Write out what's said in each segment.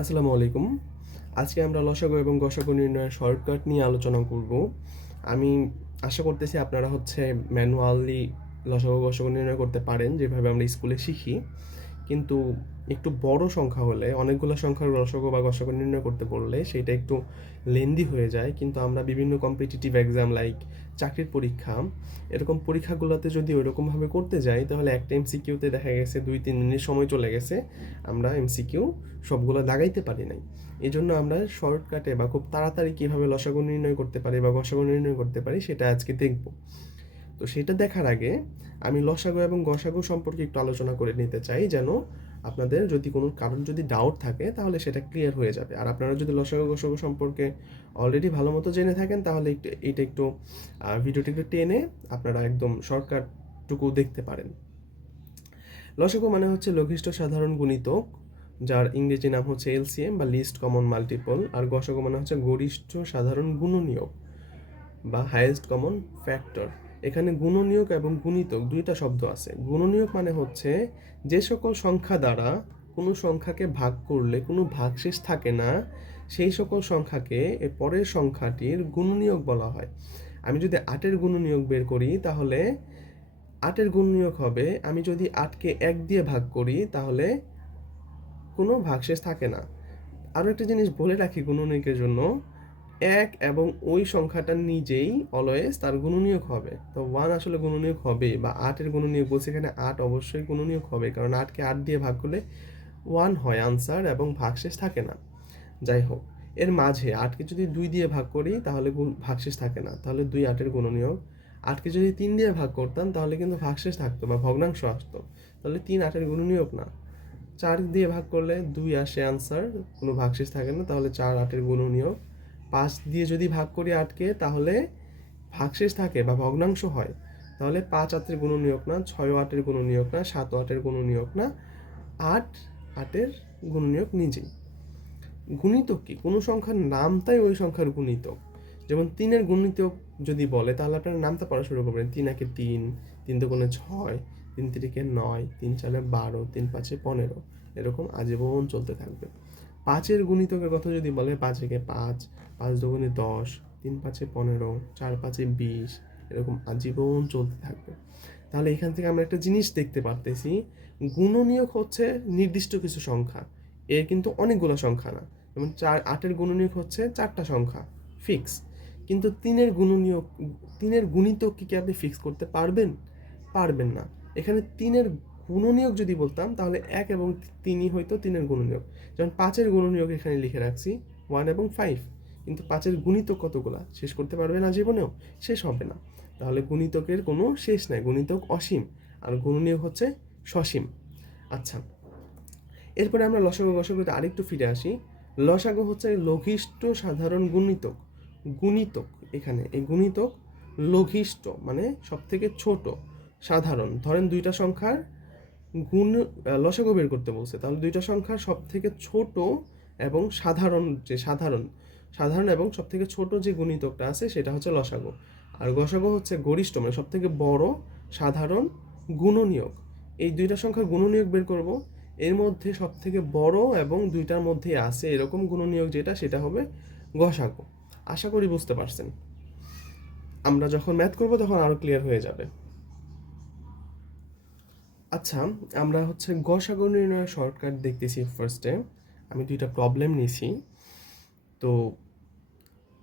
আসসালামু আলাইকুম। আজকে আমরা লসাগু এবং গসাগু নির্ণয়ের শর্টকাট নিয়ে আলোচনা করব। আমি আশা করতেছি আপনারা হচ্ছে ম্যানুয়ালি লসাগু, গসাগু নির্ণয় করতে পারেন, যেভাবে আমরা স্কুলে শিখি। কিন্তু একটু বড় সংখ্যা হলে, অনেকগুলো সংখ্যার লসাগু বা গসাগু নির্ণয় করতে বললে সেটা একটু লেন্দি হয়ে যায়। কিন্তু আমরা বিভিন্ন কম্পিটিটিভ এক্সাম লাইক চাকরির পরীক্ষা, এরকম পরীক্ষাগুলোতে যদি ওইরকমভাবে করতে যাই, তাহলে একটা এমসিকিউতে দেখা গেছে দুই, তিন দিনের সময় চলে গেছে। আমরা এমসিকিউ সবগুলো দাগাইতে পারি নাই। এই জন্য আমরা শর্টকাটে বা খুব তাড়াতাড়ি কীভাবে লসাগু নির্ণয় করতে পারি বা গসাগু নির্ণয় করতে পারি, সেটা আজকে দেখব। তো সেটা দেখার আগে আমি লসাগু এবং গসাগু সম্পর্কে একটু আলোচনা করে নিতে চাই যেন আপনাদের যদি কোনো কারণ যদি ডাউট থাকে, তাহলে সেটা ক্লিয়ার হয়ে যাবে। আর আপনারা যদি লসাগু, গসাগু সম্পর্কে অলরেডি ভালো মতো জেনে থাকেন, তাহলে এইটা একটু ভিডিওটি একটু টেনে আপনারা একদম শর্টকাটটুকু দেখতে পারেন। লসাগু মানে হচ্ছে লঘিষ্ঠ সাধারণ গুণিতক যার ইংরেজি নাম হচ্ছে এলসিএম বা লিস্ট কমন মাল্টিপল আর গসাগু মানে হচ্ছে গরিষ্ঠ সাধারণ গুণনীয়ক বা হায়েস্ট কমন ফ্যাক্টর এখানে গুণনীয়ক এবং গুণিতক দুইটা শব্দ আছে। গুণনীয়ক মানে হচ্ছে যে সকল সংখ্যা দ্বারা কোনো সংখ্যাকে ভাগ করলে, কোনো ভাগশেষ থাকে না, সেই সকল সংখ্যাকে পরের সংখ্যাটির গুণনীয়ক বলা হয়। আমি যদি আটের গুণনীয়ক বের করি, তাহলে আটের গুণনীয়ক হবে, আমি যদি আটকে এক দিয়ে ভাগ করি, তাহলে কোনো ভাগশেষ থাকে না। আরও একটা জিনিস বলে রাখি গুণনীয়কের জন্য এক এবং ওই সংখ্যাটা নিজেই অলওয়েজ তার গুণনীয়ক হবে। তো ওয়ান আসলে গুণনীয়ক হবে বা আটের গুণনীয়ক বলছে এখানে আট অবশ্যই গুণনীয়ক হবে, কারণ আটকে আট দিয়ে ভাগ করলে ওয়ান হয় আনসার এবং ভাগশেষ থাকে না। যাই হোক, এর মাঝে আটকে যদি দুই দিয়ে ভাগ করি তাহলে ভাগশেষ থাকে না। তাহলে দুই আটের গুণনীয়ক। আটকে যদি তিন দিয়ে ভাগ করতাম তাহলে কিন্তু ভাগশেষ থাকতো বা ভগ্নাংশ আসতো। তাহলে তিন আটের গুণনীয়ক না। চার দিয়ে ভাগ করলে দুই আসে আনসার কোনো ভাগশেষ থাকে না, তাহলে চার আটের গুণনীয়ক। পাঁচ দিয়ে যদি ভাগ করি আটকে, তাহলে ভাগশেষ থাকে বা ভগ্নাংশ হয়। তাহলে পাঁচ আটের গুণ নিয়োগ না, ছয় আটের গুণ নিয়োগ না, সাত আটের গুণ নিয়োগ না, আট আটের গুণ নিয়োগ নিজেই। গুণিতক কি? কোনো সংখ্যার নামটাই ওই সংখ্যার গুণিতক। যেমন তিনের গুণিতক যদি বলে, তাহলে আপনারা নামটা পড়া শুরু করবেন। তিন একে তিন তিন দুগুণে ছয়, তিন তিরিকে নয়, তিন চারে বারো, তিন পাঁচে পনেরো। এরকম আজীবন চলতে থাকবে। পাঁচের গুণিতকের কথা যদি বলে পাঁচ একে পাঁচ পাঁচ দুগুণে দশ, তিন পাঁচে পনেরো, চার পাঁচে বিশ, এরকম আজীবন চলতে থাকবে। তাহলে এখান থেকে আমরা একটা জিনিস দেখতে পারতেছি, গুণনীয়ক হচ্ছে নির্দিষ্ট কিছু সংখ্যা। এর কিন্তু অনেকগুলো সংখ্যা না। যেমন চার, আটের গুণনীয়ক হচ্ছে চারটা সংখ্যা ফিক্স কিন্তু তিনের গুণনীয়ক, তিনের গুণিতক কি কি আপনি ফিক্স করতে পারবেন? পারবেন না। এখানে তিনের গুণনীয়ক যদি বলতাম, তাহলে এক এবং তিনই হয়তো তিনের গুণনীয়ক যেমন পাঁচের গুণনীয়ক এখানে লিখে রাখছি ওয়ান এবং ফাইভ কিন্তু পাঁচের গুণিতক কতগুলা? শেষ করতে পারবে না জীবনেও? শেষ হবে না। তাহলে গুণিতকের কোনো শেষ নাই, গুণিতক অসীম। আর গুণনীয়ক হচ্ছে সসীম। আচ্ছা এরপরে আমরা লসাগু গসাগুতে আরেকটু ফিরে আসি। লসাগু হচ্ছে লঘিষ্ঠ সাধারণ গুণিতক। গুণিতক এখানে, এই গুণিতক লঘিষ্ঠ মানে সব থেকে ছোট, সাধারণ। ধরেন দুইটা সংখ্যার গুণ লসাগু বের করতে বলছে। তাহলে দুইটা সংখ্যার সব থেকে ছোট এবং সাধারণ যে সাধারণ সাধারণ এবং সব থেকে ছোট যে গুণিতকটা আছে, সেটা হচ্ছে লসাগু। আর গসাগু হচ্ছে গরিষ্ঠ মানে সব থেকে বড়, সাধারণ, গুণনীয়ক। এই দুইটা সংখ্যার গুণনীয়ক বের করব। এর মধ্যে সব থেকে বড় এবং দুইটার মধ্যে আছে এরকম গুণনীয়ক যেটা, সেটা হবে গসাগু। আশা করি বুঝতে পারছেন। আমরা যখন ম্যাথ করব, তখন আরও ক্লিয়ার হয়ে যাবে। আচ্ছা আমরা হচ্ছে গসাগু নির্ণয়ের শর্টকাট দেখতেছি ফার্স্টে আমি দুইটা প্রবলেম নিয়েছি তো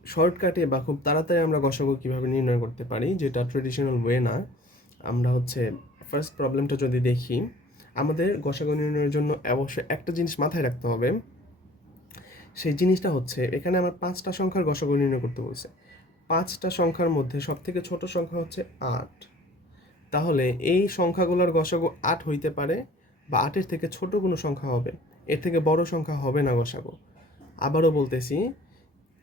শর্টকাটে বা খুব তাড়াতাড়ি আমরা গসাগু কীভাবে নির্ণয় করতে পারি, যেটা ট্রেডিশনাল ওয়ে না, আমরা হচ্ছে ফার্স্ট প্রবলেমটা যদি দেখি, আমাদের গসাগু নির্ণয়ের জন্য অবশ্যই একটা জিনিস মাথায় রাখতে হবে। সেই জিনিসটা হচ্ছে, এখানে আমার পাঁচটা সংখ্যার গসাগু নির্ণয় করতে বলছে। পাঁচটা সংখ্যার মধ্যে সব থেকে ছোট সংখ্যা হচ্ছে আট। তাহলে এই সংখ্যাগুলোর গসাগু আট হইতে পারে বা আটের থেকে ছোট কোনো সংখ্যা হবে, এর থেকে বড় সংখ্যা হবে না গসাগু। আবারও বলতেছি,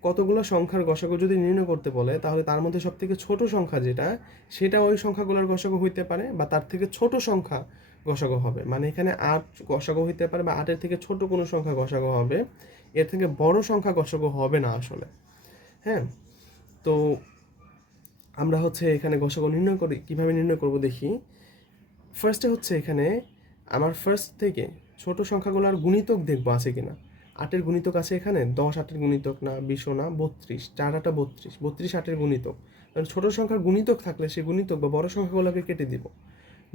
কতগুলো সংখ্যার গসাগু যদি নির্ণয় করতে বলে, তাহলে তার মধ্যে সব থেকে ছোট সংখ্যা যেটা, সেটা ওই সংখ্যাগুলোর গসাগু হইতে পারে বা তার থেকে ছোট সংখ্যা গসাগু হবে। মানে এখানে আট গসাগু হইতে পারে বা আটের থেকে ছোট কোনো সংখ্যা গসাগু হবে, এর থেকে বড় সংখ্যা গসাগু হবে না আসলে। হ্যাঁ? তো আমরা হচ্ছে এখানে গসাগু নির্ণয় করি, কীভাবে নির্ণয় করব দেখি। ফার্স্টে হচ্ছে এখানে আমার ফার্স্ট থেকে ছোট সংখ্যাগুলোর গুণিতক দেখব আছে কি না আটের গুণিতক আছে এখানে, দশ আটের গুণিতক না বিশও না, বত্রিশ, চার আটা বত্রিশ বত্রিশ আটের গুণিতক। কারণ ছোটো সংখ্যার গুণিতক থাকলে সেই গুণিতক বা বড় সংখ্যাগুলোকে কেটে দিব।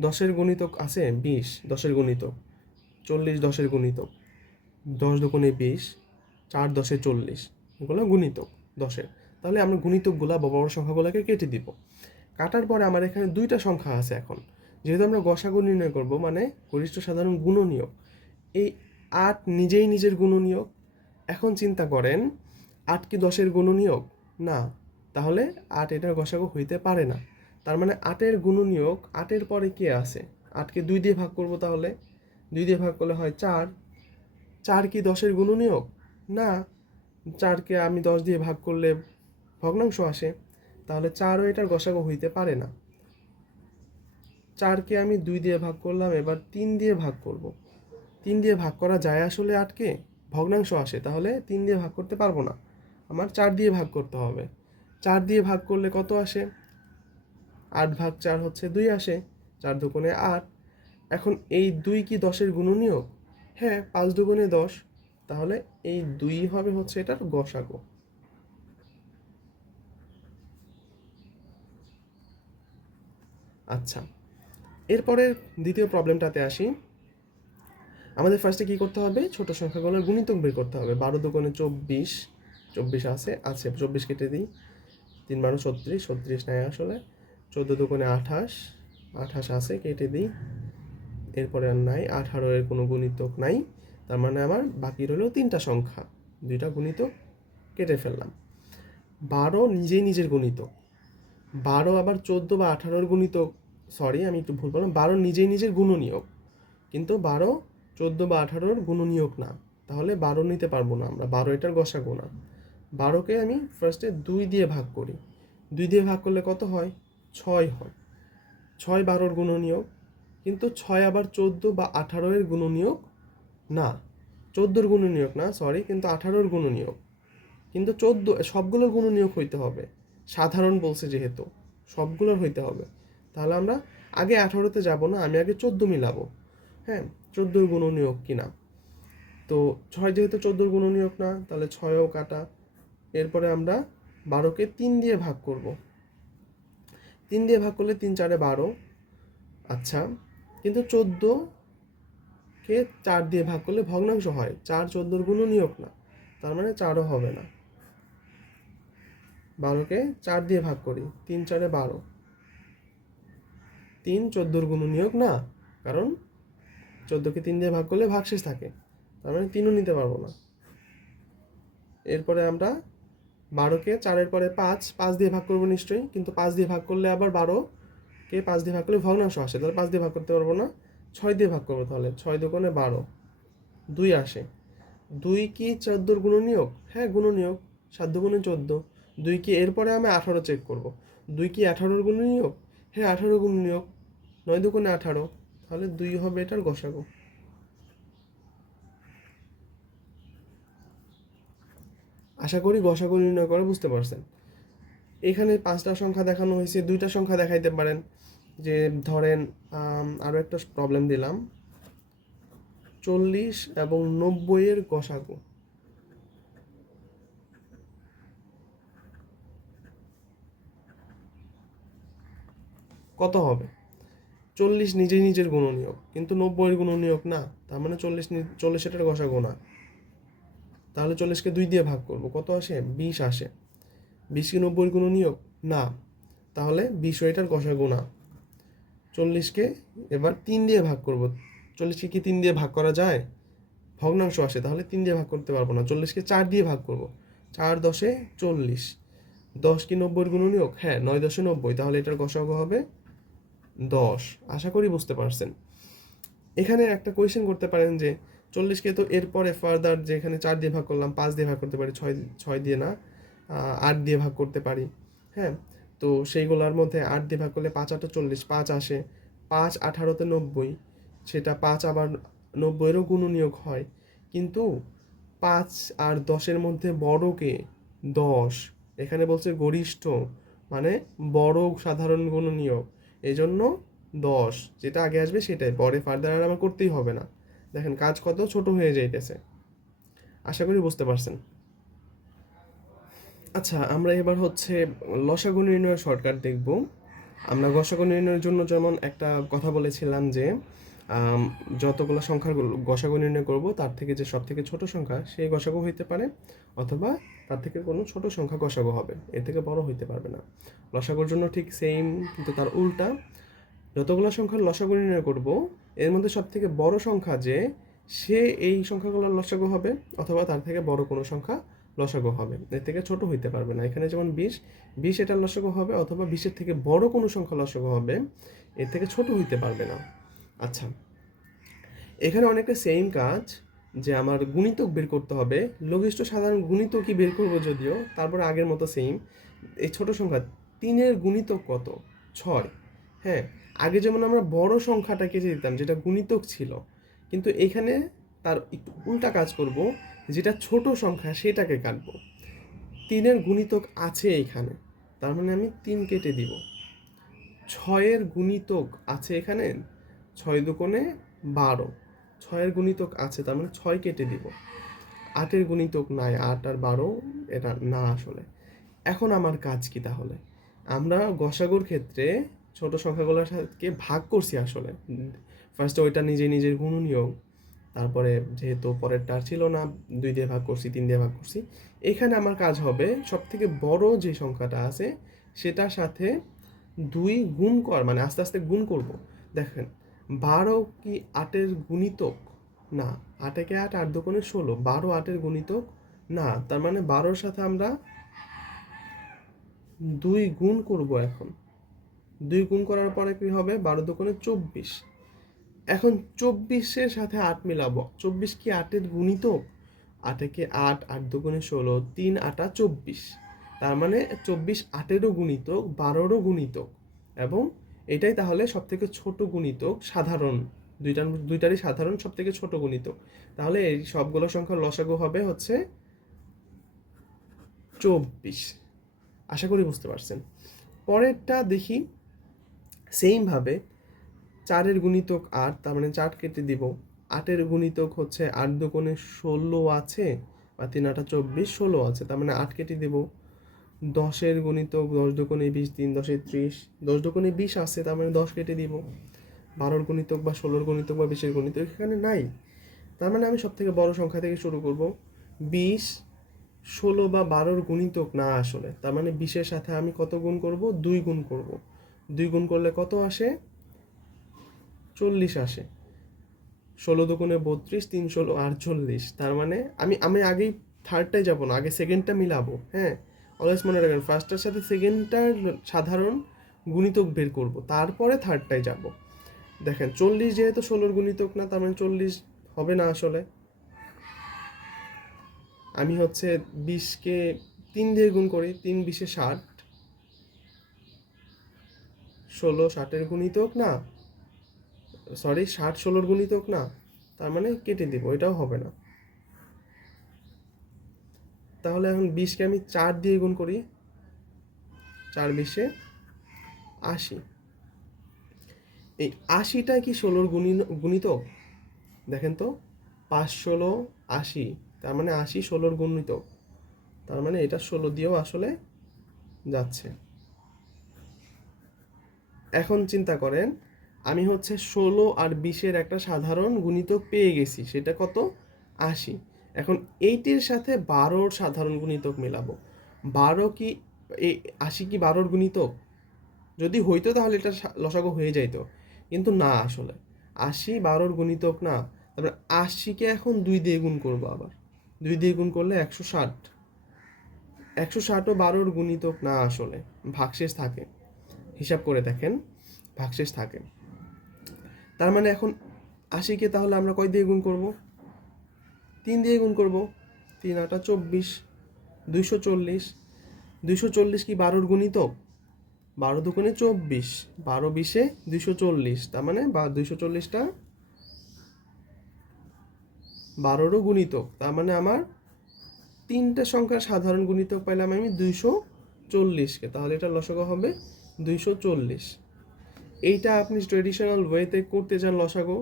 দশের গুণিতক আছে বিশ, দশের গুণিতক, চল্লিশ দশের গুণিতক, দশ দুগুণে বিশ, চার দশে চল্লিশ, এগুলো গুণিতক দশের। তাহলে আমরা গুণিতকগুলা বা বড় সংখ্যাগুলোকে কেটে দিব। কাটার পরে আমার এখানে দুইটা সংখ্যা আছে এখন। যেহেতু আমরা গসাগু নির্ণয় করব মানে গরিষ্ঠ সাধারণ গুণনীয়ক। এই আট নিজেই নিজের গুণনীয়ক। এখন চিন্তা করেন, আট কি দশের গুণনীয়ক? না, তাহলে আট এটার গসাগু হইতে পারে না। তার মানে আটের গুণনীয়ক, আটের পরে কে আছে? আটকে দুই দিয়ে ভাগ করব তাহলে? দুই দিয়ে ভাগ করলে হয় চার। চার কি দশের গুণনীয়ক? না, চারকে আমি দশ দিয়ে ভাগ করলে ভগ্নাংশ আসে, তাহলে চারও এটার গসাগু হইতে পারে না। চারকে আমি দুই দিয়ে ভাগ করলাম, এবার তিন দিয়ে ভাগ করব। তিন দিয়ে ভাগ করা যায় আসলে আটকে? ভগ্নাংশ আসে, তাহলে তিন দিয়ে ভাগ করতে পারব না। আমার চার দিয়ে ভাগ করতে হবে। চার দিয়ে ভাগ করলে কত আসে? আট ভাগ চার হচ্ছে দুই আসে, চার দুগুণে আট। এখন এই দুই কি দশের গুণনীয় হ্যাঁ পাঁচ দুগুণে দশ। তাহলে এই দুই হবে হচ্ছে এটার গসাগো। আচ্ছা। এরপরে দ্বিতীয় প্রবলেমটাতে আসি। আমাদের ফার্স্টে কি করতে হবে? ছোট সংখ্যাগুলোর গুণিতক বের করতে হবে। বারো দোকানে চব্বিশ চব্বিশ আছে আছে, চব্বিশ কেটে দিই। তিন বারো ছত্রিশ ছত্রিশ নাই আসলে। চোদ্দ দোকানে আঠাশ আঠাশ আছে, কেটে দিই। এরপরে আর নাই, আঠারো এর কোনো গুণিতক নাই। তার মানে আমার বাকি রইল তিনটা সংখ্যা। দুইটা গুণিতক কেটে ফেললাম। বারো নিজেই নিজের গুণিতক। বারো আবার চোদ্দ বা আঠারোর গুণিতক সরি আমি একটু ভুল বললাম। বারো নিজেই নিজের গুণনীয়ক কিন্তু বারো, চোদ্দ বা আঠারোর গুণনীয়ক না। তাহলে বারো নিতে পারব না আমরা। বারো এটার গসা গোনা। বারোকে আমি ফার্স্টে দুই দিয়ে ভাগ করি। দুই দিয়ে ভাগ করলে কত হয়? ছয় হয়। ছয় বারোর গুণনীয়ক কিন্তু ছয় আবার চোদ্দ বা আঠারো এর গুণনীয়ক না। চোদ্দোর গুণনীয়ক না সরি কিন্তু আঠারোর গুণনীয়ক কিন্তু চোদ্দ, সবগুলোর গুণনীয়ক হইতে হবে। সাধারণ বলছে যেহেতু, সবগুলোর হইতে হবে। তাহলে আমরা আগে আঠারোতে যাব না, আমি আগে চোদ্দ মিলাবো। হ্যাঁ চোদ্দোর গুণনীয়ক কিনা তো ছয় যেহেতু চোদ্দোর গুণনীয়ক না, তাহলে ছয়ও কাটা। এরপরে আমরা বারোকে তিন দিয়ে ভাগ করব। তিন দিয়ে ভাগ করলে তিন চারে বারো। আচ্ছা কিন্তু চোদ্দ কে চার দিয়ে ভাগ করলে ভগ্নাংশ হয়। চার চোদ্দোর গুণনীয়ক না, তার মানে চারও হবে না। বারোকে চার দিয়ে ভাগ করি, তিন চারে বারো। তিন চোদ্দোর গুণনীয়ক না, কারণ চোদ্দোকে তিন দিয়ে ভাগ করলে ভাগশেষ থাকে। তার মানে তিনও নিতে পারব না। এরপরে আমরা বারোকে চারের পরে পাঁচ পাঁচ দিয়ে ভাগ করব নিশ্চয়ই, কিন্তু পাঁচ দিয়ে ভাগ করলে আবার বারোকে পাঁচ দিয়ে ভাগ করলে ভগ্নাংশ আসে, তাহলে পাঁচ দিয়ে ভাগ করতে পারব না। ছয় দিয়ে ভাগ করব তাহলে, ছয় দোকানে বারো, দুই আসে। দুই কি চোদ্দোর গুণনীয়ক হ্যাঁ গুণনীয়ক সাত দুগুণে চোদ্দ। দুই কি এরপরে আমি আঠারো চেক করব। দুই কি আঠারোর গুণনীয়ক হ্যাঁ আঠারো গুণ নিয়োগ, নয় দুগুণে আঠারো, তাহলে দুই হবে এটার গসাগো। আশা করি গসাগো নির্ণয় করে বুঝতে পারছেন। এখানে পাঁচটা সংখ্যা দেখানো হয়েছে, দুইটা সংখ্যা দেখাইতে পারেন। যে ধরেন আরও একটা প্রবলেম দিলাম। চল্লিশ এবং নব্বইয়ের গসাগো। কত হবে? চল্লিশ নিজেই নিজের গুণনীয়ক, কিন্তু নব্বইয়ের গুণনীয়ক না, তার মানে চল্লিশ চল্লিশ এটার গসা গোনা তাহলে চল্লিশকে দুই দিয়ে ভাগ করব, কত আসে? বিশ আসে। বিশ কি নব্বইয়ের গুণনীয়ক? না। তাহলে বিশ এটার গসা গোনা চল্লিশকে এবার তিন দিয়ে ভাগ করব। চল্লিশকে কি তিন দিয়ে ভাগ করা যায়? ভগ্নাংশ আসে, তাহলে তিন দিয়ে ভাগ করতে পারব না। চল্লিশকে চার দিয়ে ভাগ করব। চার দশে চল্লিশ। দশ কি নব্বইয়ের গুণনীয়ক? হ্যাঁ নয় দশে নব্বই। তাহলে এটার গসাগ হবে দশ। আশা করি বুঝতে পারছেন। এখানে একটা কোয়েশ্চেন করতে পারেন যে চল্লিশকে তো এরপরে ফার্দার যে এখানে চার দিয়ে ভাগ করলাম, পাঁচ দিয়ে ভাগ করতে পারি, ছয় ছয় দিয়ে না আট দিয়ে ভাগ করতে পারি হ্যাঁ? তো সেইগুলোর মধ্যে আট দিয়ে ভাগ করলে পাঁচ আটা চল্লিশ, পাঁচ আসে, পাঁচ আঠারোতে নব্বই, সেটা পাঁচ আবার নব্বইয়েরও গুণনীয়ক হয়। কিন্তু পাঁচ আর দশের মধ্যে বড়কে দশ। এখানে বলছে গরিষ্ঠ মানে বড় সাধারণ গুণনীয়ক। এই জন্য দশ, যেটা আগে আসবে সেটাই, পরে ফার্দার আর আমার করতেই হবে না। দেখেন, কাজ কত ছোট হয়ে যাইতেছে। আশা করি বুঝতে পারছেন। আচ্ছা আমরা এবার হচ্ছে লসাগু নির্ণয়ের শর্টকাট দেখব। আমরা গসাগু নির্ণয়ের জন্য যেমন একটা কথা বলেছিলাম যে যতগুলো সংখ্যার গসাগু নির্ণয় করব, তার থেকে যে সব থেকে ছোট সংখ্যা, সেই গসাগু হইতে পারে, অথবা তার থেকে কোনো ছোট সংখ্যা গসাগু হবে। এর থেকে বড় হইতে পারবে না। লসাগুর জন্য ঠিক সেম কিন্তু তার উল্টা। যতগুলো সংখ্যার লসাগু নির্ণয় করব, এর মধ্যে সব থেকে বড় সংখ্যা যে, সে এই সংখ্যাগুলোর লসাগু হবে, অথবা তার থেকে বড় কোনো সংখ্যা লসাগু হবে। এর থেকে ছোট হইতে পারবে না। এখানে যেমন বিশ বিশ এটার লসাগু হবে, অথবা বিশের থেকে বড় কোনো সংখ্যা লসাগু হবে, এর থেকে ছোট হইতে পারবে না। আচ্ছা। এখানে অনেকটা সেম কাজ যে আমার গুণিতক বের করতে হবে। লঘিষ্ঠ সাধারণ গুণিতকই বের করব যদিও, তারপরে আগের মতো সেম এই ছোট সংখ্যা তিনের গুণিতক কত? ছয়। হ্যাঁ আগে যেমন আমরা বড় সংখ্যাটা যে দিতাম, যেটা গুণিতক ছিল, কিন্তু এখানে তার একটু উল্টা কাজ করব, যেটা ছোট সংখ্যা সেটাকে কাটব। তিনের গুণিতক আছে এখানে, তার মানে আমি তিন কেটে দিব। ছয়ের গুণিতক আছে এখানে ছয় দুকোণে বারো। ছয়ের গুণিতক আছে, তার মানে ছয় কেটে দিব। আটের গুণিতক নাই, আট আর বারো, এটা না আসলে। এখন আমার কাজ কি তাহলে? আমরা গসাগুর ক্ষেত্রে ছোট সংখ্যাগুলোর সাথে ভাগ করছি আসলে। ফার্স্টে ওইটা নিজে নিজের গুণনীয় তারপরে যেহেতু পরেরটা ছিল না, দুই দিয়ে ভাগ করছি, তিন দিয়ে ভাগ করছি। এখানে আমার কাজ হবে সব থেকে বড় যে সংখ্যাটা আছে, সেটার সাথে দুই গুণ কর মানে আস্তে আস্তে গুণ করব। দেখেন বারো কি আটের গুণিতক? না আটেকে আট আট দোকানে ষোলো। বারো আটের গুণিতক? না, তার মানে বারোর সাথে আমরা দুই গুণ করব এখন। দুই গুণ করার পরে কি হবে? বারো দোকানে চব্বিশ। এখন চব্বিশের সাথে আট মিলাবো। চব্বিশ কি আটের গুণিতক? আটেকে আট আট দুগুণে ষোলো, তিন আটা চব্বিশ। তার মানে চব্বিশ আটেরও গুণিতক, বারোরও গুণিতক এবং এটাই তাহলে সব থেকে ছোট গুণিতক সাধারণ। দুইটার দুইটারই সাধারণ সব থেকে ছোট গুণিতক। তাহলে এই সবগুলো সংখ্যার লসাগু হবে হচ্ছে চব্বিশ। আশা করি বুঝতে পারছেন। পরেরটা দেখি সেইমভাবে চারের গুণিতক আট, তার মানে চার কেটে দিব। আটের গুণিতক হচ্ছে আট দুকোণে ষোলো আছে বা তিন আটা চব্বিশ, ষোলো আছে, তার মানে আট কেটে দিব। দশের গুণিতক দশ দুকোণে বিশ, তিন দশে ত্রিশ। দশ দুকোণে বিশ আছে, তার মানে দশ কেটে দিব। বারোর গুণিতক বা ষোলোর গুণিতক বা বিশের গুণিতক এখানে নাই। তার মানে আমি সব থেকে বড় সংখ্যা থেকে শুরু করব। বিশ, ষোলো বা বারোর গুণিতক না আসলে, তার মানে বিশের সাথে আমি কত গুণ করব? দুই গুণ করব। দুই গুণ করলে কত আসে? চল্লিশ আসে। ষোলো দুগুণে বত্রিশ, তিন ষোলো আটচল্লিশ তার মানে আমি আমি আগেই থার্ডটায় যাব না, আগে সেকেন্ডটা মিলাবো হ্যাঁ? অলওয়েজ মনে রাখবেন ফার্স্টটার সাথে সেকেন্ডটার সাধারণ গুণিতক বের করব, তারপরে থার্ডটায় যাব। দেখেন, চল্লিশ যেহেতু ষোলোর গুণিতক না, তার মানে চল্লিশ হবে না আসলে। আমি হচ্ছে বিশকে তিন দিয়ে গুণ করি, তিন বিশে ষাট। ষোলো ষাটের গুণিতক না সরি ষাট ষোলোর গুণিতক না, তার মানে কেটে দিব, এটাও হবে না। তাহলে এখন বিশকে আমি চার দিয়ে গুণ করি চার বিশে আশি। এই আশিটা কি ষোলোর গুণি গুণিত? দেখেন তো, পাঁচ ষোলো, আশি, তার মানে আশি ষোলোর গুণিত। তার মানে এটা ষোলো দিয়েও আসলে যাচ্ছে। এখন চিন্তা করেন, আমি হচ্ছে ষোলো আর বিশের একটা সাধারণ গুণিত পেয়ে গেছি, সেটা কত? আশি। এখন এইটির সাথে বারোর সাধারণ গুণিতক মেলাবো। বারো কি এই আশি কি বারোর গুণিতক? যদি হইতো তাহলে এটা লসাগু হয়ে যাইতো। কিন্তু না আসলে। আশি বারোর গুণিতক না, তারপরে আশিকে এখন দুই দিয়ে গুণ করব আবার। দুই দিয়ে গুণ করলে একশো ষাট। একশো ষাটও বারোর গুণিতক না আসলে, ভাগশেষ থাকে। হিসাব করে দেখেন, ভাগশেষ থাকে। তার মানে এখন আশিকে তাহলে আমরা কয় দিয়ে গুণ করব? তিন দিয়ে গুণ করব। তিন আটা চব্বিশ, দুইশো চল্লিশ। দুইশো চল্লিশ কি বারোর গুণিতক বারো দুগুণে চব্বিশ। বারো বিশে দুইশো চল্লিশ। তার মানে বা দুইশো চল্লিশটা বারোরও গুণিতক তার মানে আমার তিনটা সংখ্যার সাধারণ গুণিতক পাইলাম আমি দুইশো চল্লিশকে। তাহলে এটা লসগা হবে দুইশো চল্লিশ। এইটা আপনি ট্রেডিশনাল ওয়েতে করতে চান লসাগো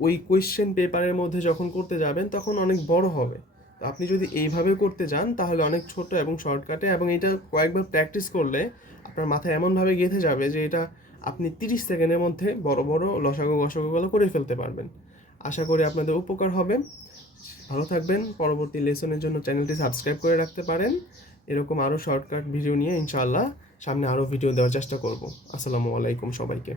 ওই কোয়েশ্চেন পেপারের মধ্যে যখন করতে যাবেন, তখন অনেক বড় হবে। তো আপনি যদি এইভাবে করতে যান, তাহলে অনেক ছোট এবং শর্টকাটে এবং এটা কয়েকবার প্র্যাকটিস করলে আপনার মাথায় এমনভাবে গেঁথে যাবে যে এটা আপনি তিরিশ সেকেন্ডের মধ্যে বড় বড় লসাগু, গসাগুগুলো করে ফেলতে পারবেন। আশা করি আপনাদের উপকার হবে। ভালো থাকবেন। পরবর্তী লেসনের জন্য চ্যানেলটি সাবস্ক্রাইব করে রাখতে পারেন। এরকম আরও শর্টকাট ভিডিও নিয়ে ইনশাআল্লাহ সামনে আরও ভিডিও দেওয়ার চেষ্টা করব। আসসালামু আলাইকুম সবাইকে।